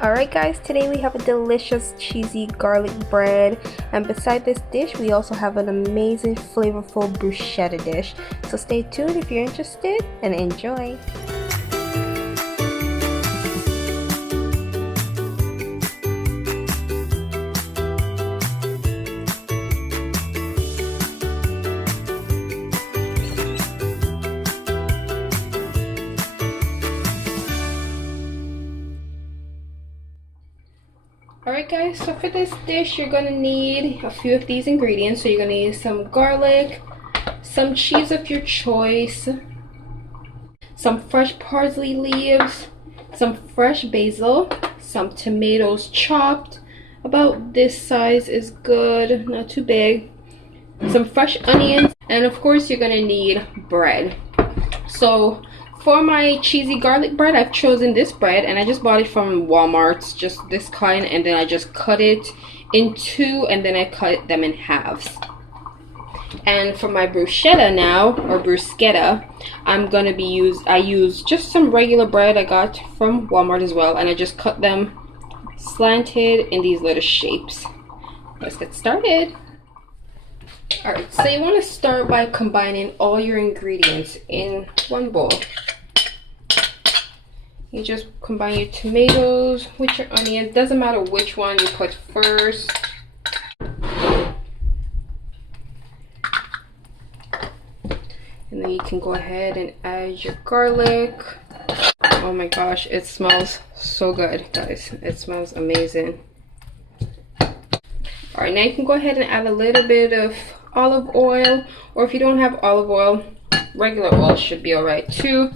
Alright guys, today we have a delicious cheesy garlic bread, and beside this dish we also have an amazing flavorful bruschetta dish. So stay tuned if you're interested and enjoy. Alright guys, so for this dish you're gonna need a few of these ingredients. So you're gonna need some garlic, some cheese of your choice, some fresh parsley leaves, some fresh basil, some tomatoes chopped, about this size is good, not too big, some fresh onions, and of course you're gonna need bread. So for my cheesy garlic bread, I've chosen this bread, and I just bought it from Walmart, just this kind, and then I just cut it in two, and then I cut them in halves. And for my bruschetta now, or bruschetta, I use just some regular bread I got from Walmart as well, and I just cut them slanted in these little shapes. Let's get started. Alright, so you want to start by combining all your ingredients in one bowl. You just combine your tomatoes with your onions. Doesn't matter which one you put first. And then you can go ahead and add your garlic. Oh my gosh, it smells so good, guys. It smells amazing. Alright, now you can go ahead and add a little bit of olive oil, or if you don't have olive oil, regular oil should be alright too.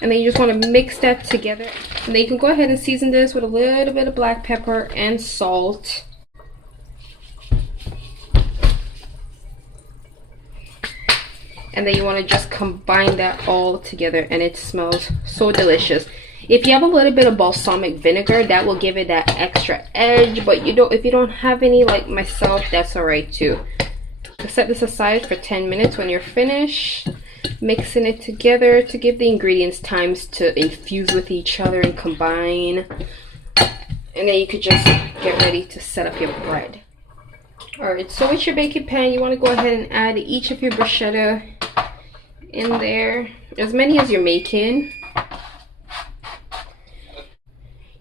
And then you just want to mix that together, and then you can go ahead and season this with a little bit of black pepper and salt. And then you want to just combine that all together, and it smells so delicious. If you have a little bit of balsamic vinegar, that will give it that extra edge, but if you don't have any like myself, that's alright too. Set this aside for 10 minutes. When you're finished mixing it together, to give the ingredients times to infuse with each other and combine, and then you could just get ready to set up your bread. Alright, so with your baking pan, you want to go ahead and add each of your bruschetta in there, as many as you're making.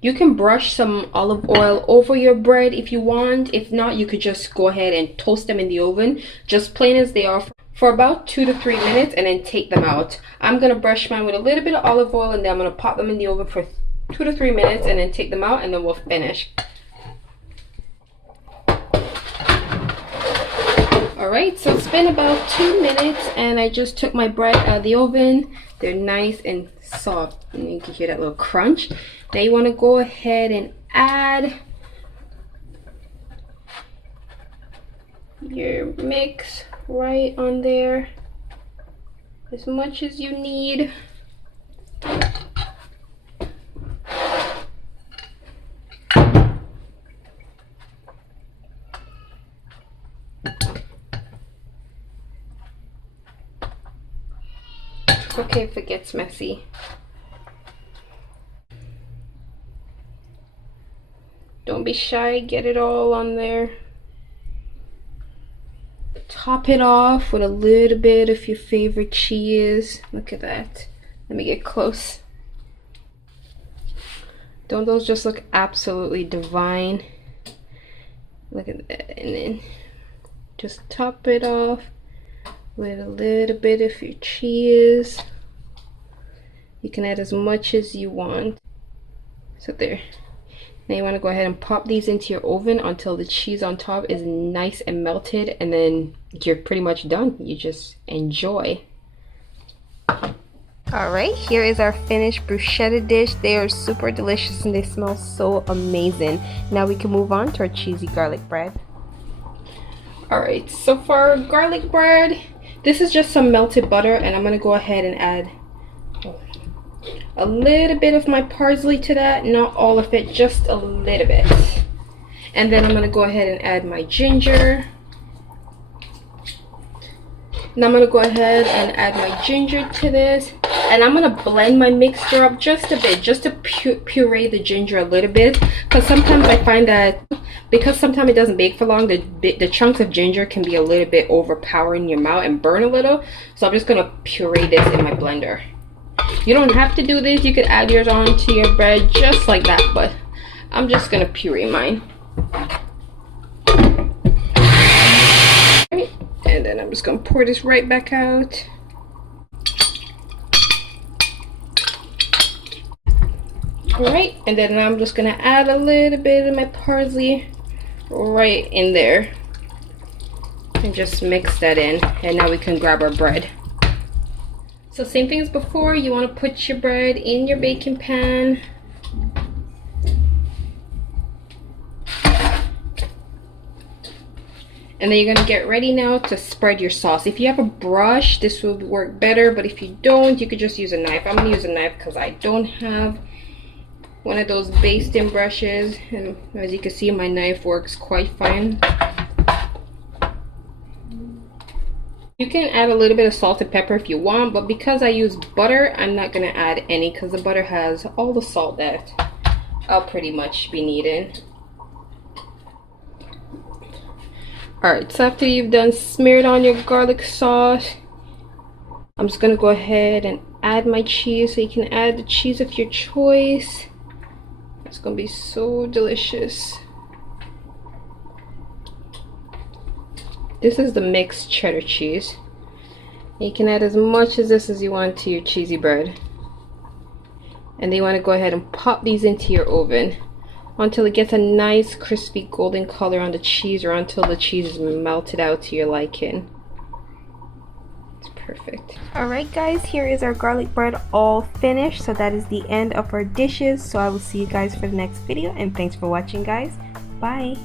You can brush some olive oil over your bread if you want. If not, you could just go ahead and toast them in the oven, just plain as they are, for about 2 to 3 minutes, and then take them out. I'm going to brush mine with a little bit of olive oil, and then I'm going to pop them in the oven for 2 to 3 minutes, and then take them out, and then we'll finish. Alright, so it's been about 2 minutes, and I just took my bread out of the oven. They're nice and soft, and you can hear that little crunch. Now you want to go ahead and add your mix right on there, as much as you need. It's okay if it gets messy. Don't be shy, get it all on there. Top it off with a little bit of your favorite cheese. Look at that. Let me get close. Don't those just look absolutely divine? Look at that. And then just top it off with a little bit of your cheese. You can add as much as you want. So there. Now you want to go ahead and pop these into your oven until the cheese on top is nice and melted, and then you're pretty much done. You just enjoy. Alright, here is our finished bruschetta dish. They are super delicious and they smell so amazing. Now we can move on to our cheesy garlic bread. Alright, so for our garlic bread, this is just some melted butter, and I'm going to go ahead and add a little bit of my parsley to that, not all of it, just a little bit. And then I'm going to go ahead and add my ginger. Now I'm going to go ahead and add my ginger to this. And I'm gonna blend my mixture up just a bit, just to puree the ginger a little bit, because sometimes I find that because sometimes it doesn't bake for long, the chunks of ginger can be a little bit overpowering in your mouth and burn a little. So I'm just gonna puree this in my blender. You don't have to do this, you could add yours on to your bread just like that, but I'm just gonna puree mine. And then I'm just gonna pour this right back out. Alright, and then I'm just gonna add a little bit of my parsley right in there and just mix that in, and now we can grab our bread. So same thing as before, you want to put your bread in your baking pan. And then you're going to get ready now to spread your sauce. If you have a brush, this will work better, but if you don't, you could just use a knife. I'm going to use a knife because I don't have one of those basting brushes, and as you can see, my knife works quite fine. You can add a little bit of salt and pepper if you want, but because I use butter, I'm not going to add any because the butter has all the salt that I'll pretty much be needing. Alright, so after you've done smeared on your garlic sauce, I'm just going to go ahead and add my cheese. So you can add the cheese of your choice. It's going to be so delicious. This is the mixed cheddar cheese. You can add as much of this as you want to your cheesy bread. And then you want to go ahead and pop these into your oven until it gets a nice crispy golden color on the cheese, or until the cheese is melted out to your liking. It's perfect. Alright guys, here is our garlic bread all finished. So that is the end of our dishes. So I will see you guys for the next video, and thanks for watching guys. Bye.